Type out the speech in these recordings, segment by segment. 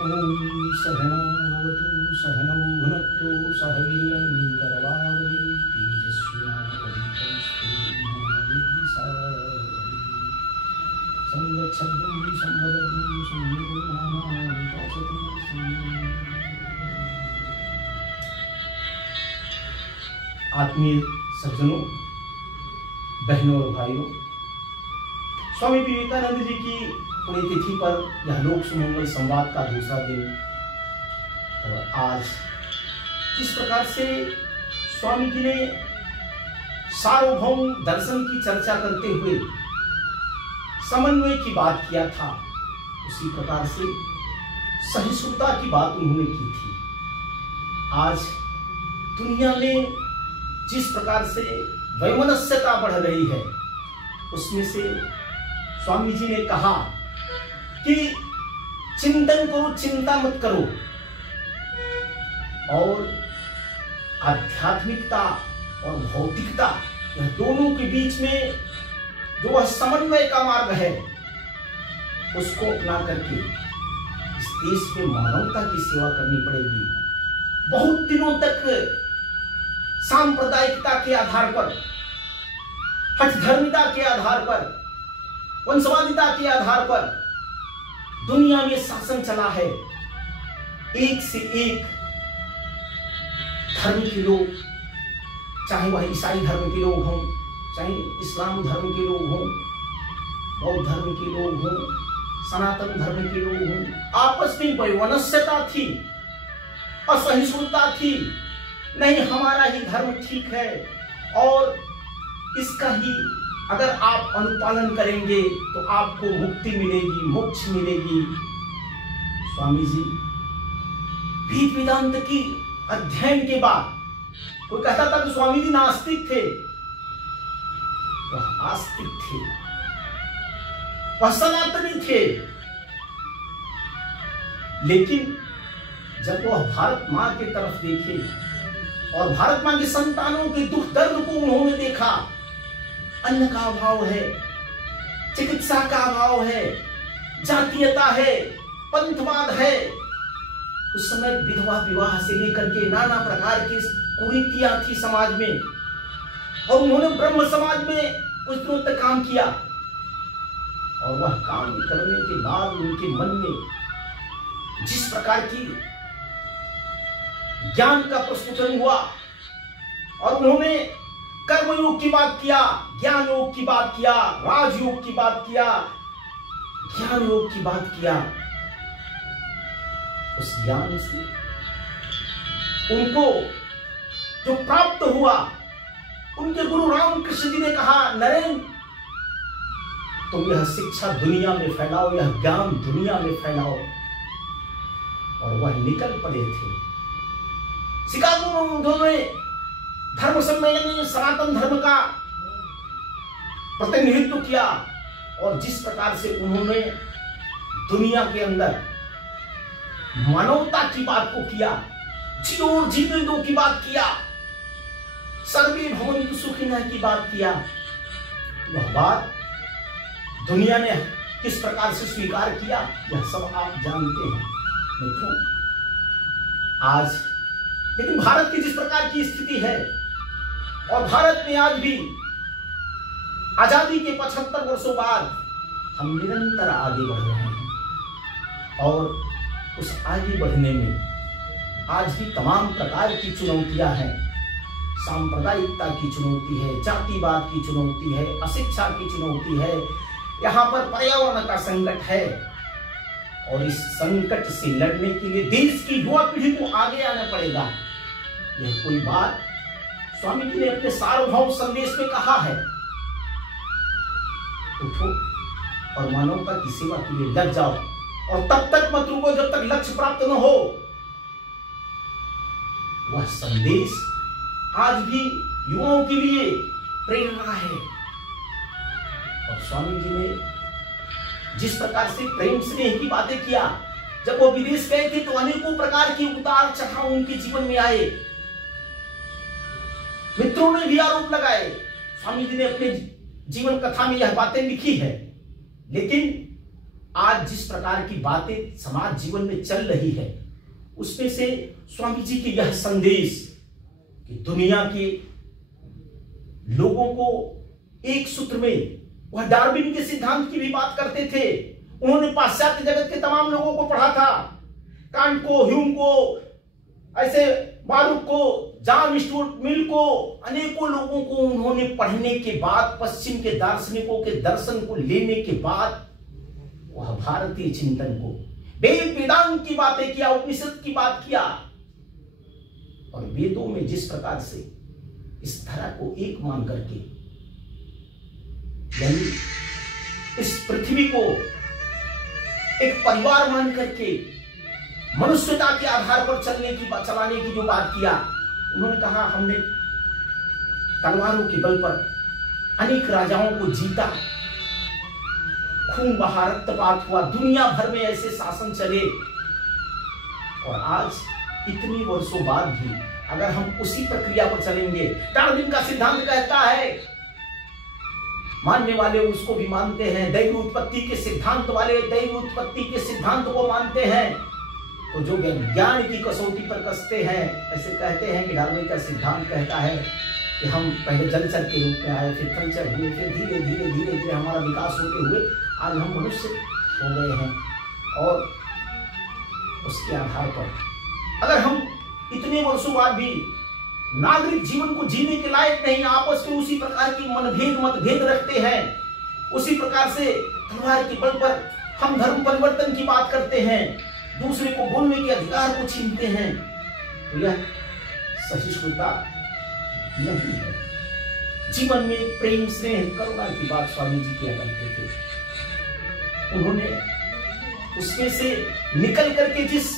ओम सहनावतु सहनौ भुनक्तु सह वीर्यं करवावहै तेजस्विनावधीतमस्तु मा विद्विषावहै संगच्छद्गं संवदनं संयुगानां कौसतं। आत्मीय सज्जनों, बहनों और भाइयों, स्वामी विवेकानंद जी की पुण्यतिथि पर यह लोक सुमंगल संवाद का दूसरा दिन। और आज जिस प्रकार से स्वामी जी ने सार्वभौम दर्शन की चर्चा करते हुए समन्वय की बात किया था, उसी प्रकार से सहिष्णुता की बात उन्होंने की थी। आज दुनिया में जिस प्रकार से वैमनस्यता बढ़ रही है, उसमें से स्वामी जी ने कहा कि चिंतन करो, चिंता मत करो। और आध्यात्मिकता और भौतिकता, यह दोनों के बीच में जो वह समन्वय का मार्ग है, उसको अपना करके इस देश में मानवता की सेवा करनी पड़ेगी। बहुत दिनों तक सांप्रदायिकता के आधार पर, हठधर्मिता के आधार पर, वंशवादिता के आधार पर दुनिया में शासन चला है। एक से एक धर्म के लोग, चाहे वह ईसाई धर्म के लोग हों, चाहे इस्लाम धर्म के लोग हों, बौद्ध धर्म के लोग हों, सनातन धर्म के लोग हों, आपस में वैमनस्यता थी, असहिष्णुता थी। नहीं, हमारा ही धर्म ठीक है और इसका ही अगर आप अनुपालन करेंगे तो आपको मुक्ति मिलेगी, मोक्ष मिलेगी। स्वामी जी वेद वेदांत की अध्ययन के बाद, कोई कहता था कि स्वामी जी नास्तिक थे, वह आस्तिक थे, वह सनातनी थे। लेकिन जब वह भारत मां की तरफ देखे और भारत मां के संतानों के दुख दर्द को उन्होंने देखा, अन्न का अभाव है, चिकित्सा का अभाव है, जातीयता है, पंथवाद है। उस समय विधवा विवाह से लेकर के नाना प्रकार की कुरीतियां थी समाज में, और उन्होंने ब्रह्म समाज में कुछ दिनों तक काम किया। और वह काम करने के बाद उनके मन में जिस प्रकार की ज्ञान का प्रस्फुटन हुआ, और उन्होंने कर्म योग की बात किया, ज्ञान योग की बात किया, राजयोग की बात किया, ज्ञान योग की बात किया। उस ज्ञान से उनको जो प्राप्त हुआ, उनके गुरु रामकृष्ण जी ने कहा, नरेंद्र तुम यह शिक्षा दुनिया में फैलाओ, यह ज्ञान दुनिया में फैलाओ। और वह निकल पड़े थे। शिकागो में उन्होंने धर्म सम्मेलन में सनातन धर्म का प्रतिनिधित्व किया, और जिस प्रकार से उन्होंने दुनिया के अंदर मानवता की बात को किया, जियो जीवितों की बात किया, सर्वे भवन्तु सुखिनः की बात किया, वह बात दुनिया ने किस प्रकार से स्वीकार किया, यह सब आप जानते हैं मित्रों। आज लेकिन भारत की जिस प्रकार की स्थिति है, और भारत में आज भी आजादी के 75 वर्षों बाद हम निरंतर आगे बढ़ रहे हैं, और उस आगे बढ़ने में आज भी तमाम प्रकार की चुनौतियां हैं। सांप्रदायिकता की चुनौती है, जातिवाद की चुनौती है, अशिक्षा की चुनौती है, यहाँ पर पर्यावरण का संकट है। और इस संकट से लड़ने के लिए देश की युवा पीढ़ी को आगे आना पड़ेगा। यह कोई बात स्वामी जी ने अपने सार्वभौम संदेश में कहा है, उठो और मानवता की सेवा के लिए लग जाओ, और तब तक मत रुको जब तक लक्ष्य प्राप्त न हो। वह संदेश आज भी युवाओं के लिए प्रेरणा है। और स्वामी जी ने जिस प्रकार से प्रेम स्नेह की बातें किया, जब वो विदेश गए थे तो अनेकों प्रकार के उतार चढ़ाव उनके जीवन में आए। मित्रों ने भी आरोप लगाए, स्वामी जी ने अपने जीवन कथा में यह बातें लिखी है, लेकिन आज जिस प्रकार की बातें समाज जीवन में चल रही है, उसमें से स्वामी जी के यह संदेश कि दुनिया के लोगों को एक सूत्र में, वह डार्विन के सिद्धांत की भी बात करते थे। उन्होंने पाश्चात्य जगत के तमाम लोगों को पढ़ा था, कांट को, ह्यूम को, ऐसे बारूक को, जॉन स्टुअर्ट मिल को, अनेकों लोगों को उन्होंने पढ़ने के बाद, पश्चिम के दार्शनिकों के दर्शन को लेने के बाद, वह भारतीय चिंतन को, वेद वेदांत की बातें किया, उपनिषद की बात किया। और वेदों में जिस प्रकार से इस धरा को एक मान करके, यानी इस पृथ्वी को एक परिवार मान करके मनुष्यता के आधार पर चलाने की जो बात किया, उन्होंने कहा हमने तलवारों के बल पर अनेक राजाओं को जीता, खून बहा, रक्तपात हुआ, दुनिया भर में ऐसे शासन चले, और आज इतने वर्षों बाद भी अगर हम उसी प्रक्रिया पर चलेंगे, डार्विन का सिद्धांत कहता है, मानने वाले उसको भी मानते हैं, दैव उत्पत्ति के सिद्धांत वाले दैव उत्पत्ति के सिद्धांत को मानते हैं, तो जो ज्ञान की कसौटी पर कसते हैं, ऐसे कहते हैं कि डार्विन का सिद्धांत कहता है कि हम पहले जलचर के रूप में आए, फिर थलचर हुए, फिर धीरे धीरे धीरे धीरे हमारा विकास होते हुए आज हम मनुष्य हो गए हैं। और उसके आधार पर अगर हम इतने वर्षों बाद भी नागरिक जीवन को जीने के लायक नहीं, आपस में उसी प्रकार की मतभेद रखते हैं, उसी प्रकार से तलवार के बल पर हम धर्म परिवर्तन की बात करते हैं, दूसरे को बोलने के अधिकार को छीनते हैं, तो यह सहिष्णुता नहीं है। जीवन में प्रेम, स्नेह, करुणा की बात स्वामी जी किया करते थे। उन्होंने उसमें से निकल करके जिस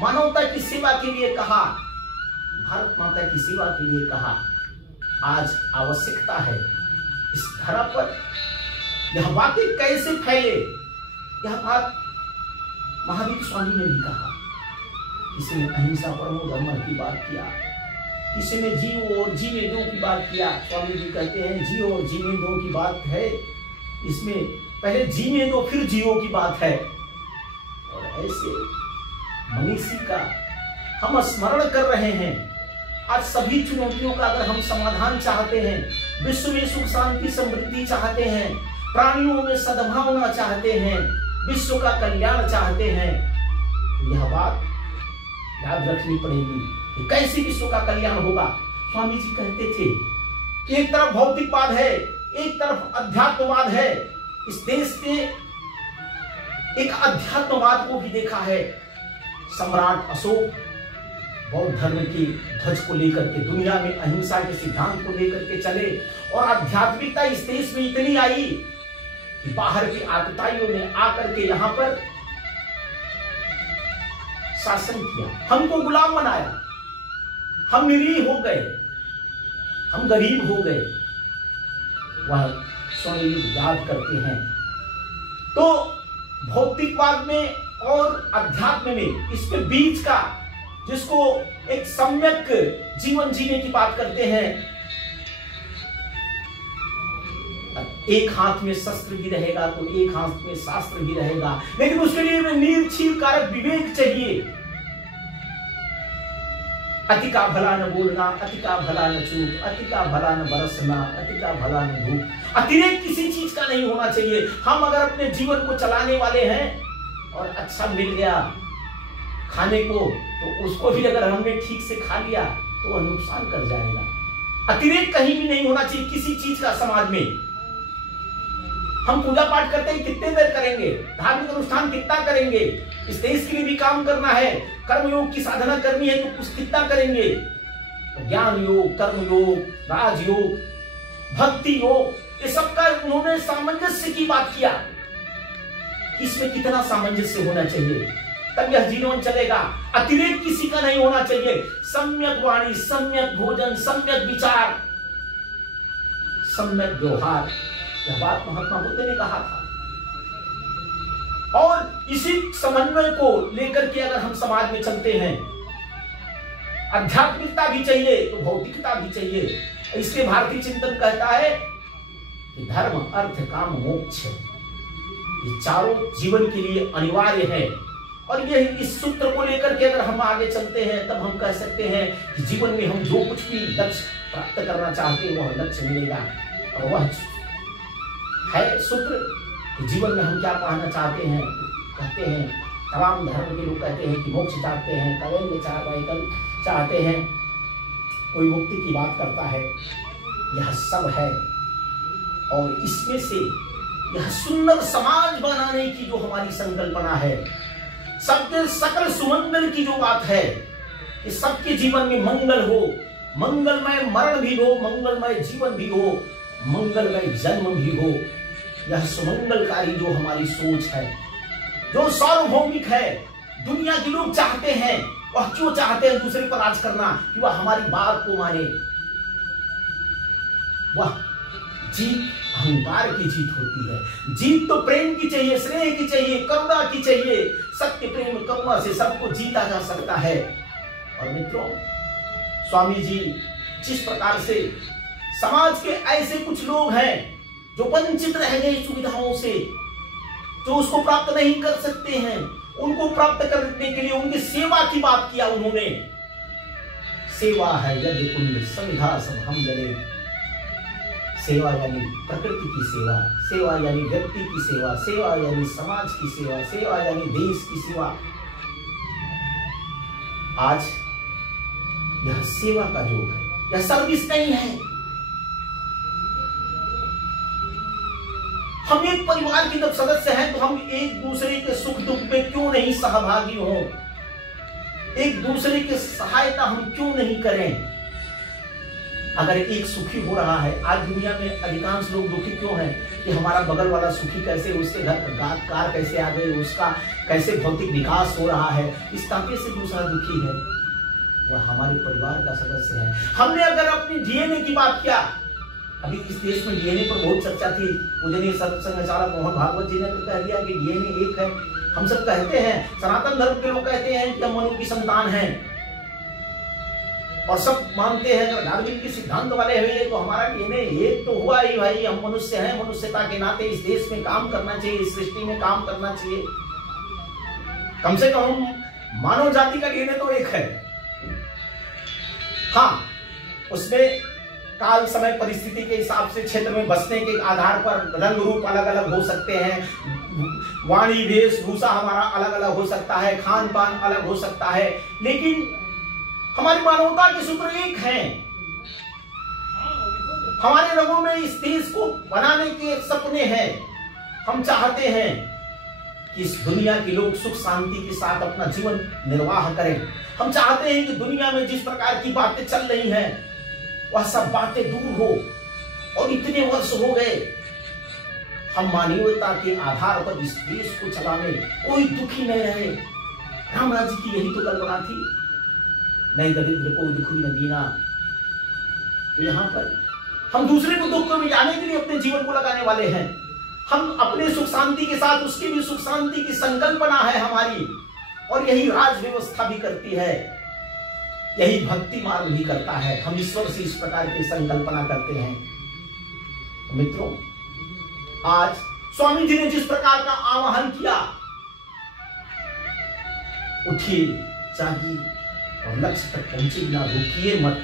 मानवता की सेवा के लिए कहा, भारत माता की सेवा के लिए कहा, आज आवश्यकता है इस धरा पर यह बातें कैसे फैले। यह बात महावीर स्वामी ने भी कहा, किसी ने अहिंसा परमो धर्म की बात किया, किसी ने जियो और जीने दो की बात किया। स्वामी जी कहते हैं जियो और जीने दो की बात है, इसमें पहले जीने दो फिर जियो की बात है। और ऐसे मनीषी का हम स्मरण कर रहे हैं। आज सभी चुनौतियों का अगर हम समाधान चाहते हैं, विश्व में सुख शांति समृद्धि चाहते हैं, प्राणियों में सद्भावना चाहते हैं, विश्व का कल्याण चाहते हैं, तो यह बात याद रखनी पड़ेगी कि कैसे विश्व का कल्याण होगा। स्वामी जी कहते थे कि एक तरफ भौतिकवाद है, एक तरफ अध्यात्मवाद है। इस देश में एक अध्यात्मवाद को भी देखा है। सम्राट अशोक बौद्ध धर्म की ध्वज को लेकर के दुनिया में अहिंसा के सिद्धांत को लेकर के चले, और आध्यात्मिकता इस देश में इतनी आई कि बाहर के आतताइयों ने आकर के यहां पर शासन किया, हमको गुलाम बनाया, हम निरीह हो गए, हम गरीब हो गए। वह स्वर्ण युग याद करते हैं। तो भौतिकवाद में और अध्यात्म में इसके बीच का, जिसको एक सम्यक जीवन जीने की बात करते हैं, एक हाथ में शस्त्र भी रहेगा तो एक हाथ में शास्त्र भी रहेगा, लेकिन उसके लिए निर्छील कारक विवेक चाहिए। अति का भला न बोलना, अति का भला न चूक, अति का भला न बरसना, अति का भला न भूख। अतिरेक किसी चीज का नहीं होना चाहिए। हम अगर अपने जीवन को चलाने वाले हैं और अच्छा मिल गया खाने को, तो उसको भी अगर हमने ठीक से खा लिया तो वह नुकसान कर जाएगा। अतिरेक कहीं भी नहीं होना चाहिए किसी चीज का समाज में। हम पूजा पाठ करते हैं, कितने देर करेंगे, धार्मिक अनुष्ठान कितना करेंगे, इस देश के लिए भी काम करना है, कर्मयोग की साधना करनी है तो कुछ कितना करेंगे। तो ज्ञान योग, कर्म योग, राजयोग, भक्ति योग, ये सबका उन्होंने सामंजस्य की बात किया। इसमें कितना सामंजस्य होना चाहिए, तब यह जीवन चलेगा। अतिरेक किसी का नहीं होना चाहिए। सम्यक वाणी, सम्यक भोजन, सम्यक विचार, सम्यक व्यवहार, यह बात महात्मा बुद्ध ने कहा था। और इसी समन्वय को लेकर के अगर हम समाज में चलते हैं, आध्यात्मिकता भी चाहिए तो भौतिकता भी चाहिए। इसलिए भारतीय चिंतन कहता है कि धर्म, अर्थ, काम, मोक्ष, ये चारों जीवन के लिए अनिवार्य है। और ये इस सूत्र को लेकर के अगर हम आगे चलते हैं तब हम कह सकते हैं कि जीवन में हम जो कुछ भी लक्ष्य प्राप्त करना चाहते हैं वह लक्ष्य मिलेगा। और वह है सूत्र कि जीवन में हम क्या पाना चाहते हैं। कहते हैं तमाम धर्म के लोग कहते हैं कि मोक्ष चाहते हैं, कैवल्य चाहते हैं, कोई मुक्ति की बात करता है। यह सब है और इसमें से यह सुंदर समाज बनाने की जो हमारी संकल्पना है, सबके सकल सुमंगल की जो बात है कि सबके जीवन में मंगल हो, मंगलमय मरण भी हो, मंगलमय जीवन भी हो, मंगलमय जन्म भी हो। यह सुमंगलकारी जो हमारी सोच है, जो सार्वभौमिक है, दुनिया के लोग चाहते हैं। वह क्यों चाहते हैं दूसरे पर राज करना? कि वह हमारी बात को माने। वह जीत अहंकार की जीत होती है। जीत तो प्रेम की चाहिए, स्नेह की चाहिए, करुणा की चाहिए। सत्य प्रेम करुणा से सबको जीता जा सकता है। और मित्रों, स्वामी जी जिस प्रकार से समाज के ऐसे कुछ लोग हैं जो वंचित रह गए सुविधाओं से, जो उसको प्राप्त नहीं कर सकते हैं, उनको प्राप्त करने के लिए उनकी सेवा की बात किया उन्होंने। सेवा है यदि कुंड संविधा सब हम जले। सेवा यानी प्रकृति की सेवा, सेवा यानी व्यक्ति की सेवा, सेवा यानी समाज की सेवा, सेवा यानी देश की सेवा। आज यह सेवा का योग है, यह सर्विस नहीं है। हम एक परिवार के जब सदस्य हैं तो हम एक दूसरे के सुख दुख में क्यों नहीं सहभागी हो? एक दूसरे की सहायता हम क्यों नहीं करें? अगर एक सुखी हो रहा है, आज दुनिया में अधिकांश लोग दुखी क्यों हैं? कि हमारा बगल वाला सुखी कैसे, उसके घर पर कार कैसे आ गई, उसका कैसे भौतिक विकास हो रहा है, इस तांते से दूसरा दुखी है। वह हमारे परिवार का सदस्य है। हमने अगर अपनी डीएनए की बात किया, अभी इस देश में डीएनए पर बहुत चर्चा थी। पूजनीय संघचालक मोहन भागवत जी ने तो कह दिया कि डीएनए एक है। हम सब कहते हैं, सनातन धर्म के लोग कहते हैं कि हम मनु की संतान हैं और सब मानते हैं। अगर डार्विन के सिद्धांत वाले हुए तो हमारा डीएनए एक तो हुआ ही भाई, हम मनुष्य हैं, मनुष्यता के नाते इस देश में काम करना चाहिए, इस सृष्टि में काम करना चाहिए। कम से कम मानव जाति का डीएनए तो एक है। हाँ, उसमें काल समय परिस्थिति के हिसाब से क्षेत्र में बसने के आधार पर रंग रूप अलग अलग हो सकते हैं, वाणी वेशभूषा हमारा अलग अलग हो सकता है, खान पान अलग हो सकता है, लेकिन हमारी मानवता के सूत्र एक हैं। हमारे रगों में इस देश को बनाने के सपने हैं। हम चाहते हैं कि इस दुनिया के लोग सुख शांति के साथ अपना जीवन निर्वाह करें। हम चाहते हैं कि दुनिया में जिस प्रकार की बातें चल रही हैं वह सब बातें दूर हो। और इतने वर्ष हो गए, हम मानवता के आधार पर इस देश को चलाने, कोई दुखी नहीं रहे। रामराज जी की यही तो कल्पना थी, नहीं दरिद्र को दुखी न दीना। तो यहाँ पर हम दूसरे को दुख को मिटाने के लिए अपने जीवन को लगाने वाले हैं। हम अपने सुख शांति के साथ उसकी भी सुख शांति की संकल्पना है हमारी, और यही राज व्यवस्था भी करती है, यही भक्ति मार्ग भी करता है। हम ईश्वर से इस प्रकार की संकल्पना करते हैं। तो मित्रों, आज स्वामी जी ने जिस प्रकार का आह्वान किया, उठिए, जागिए और लक्ष्य तक पहुंचे बिना रुकिए मत,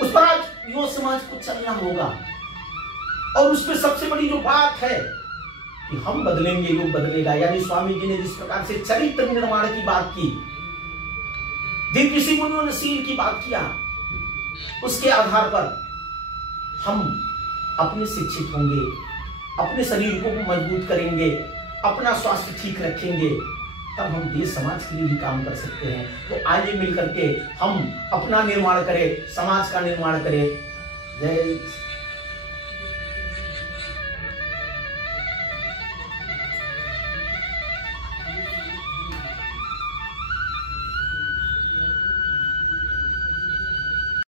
उस पर आज युवा समाज को चलना होगा। और उसमें सबसे बड़ी जो बात है कि हम बदलेंगे, लोग बदलेगा। यानी स्वामी जी ने जिस प्रकार से चरित्र निर्माण की बात की, दिव्य ऋषि मुनियों ने शील की बात किया, उसके आधार पर हम अपने शिक्षित होंगे, अपने शरीर को मजबूत करेंगे, अपना स्वास्थ्य ठीक रखेंगे, तब हम देश समाज के लिए भी काम कर सकते हैं। तो आइए मिलकर के हम अपना निर्माण करें, समाज का निर्माण करें। जय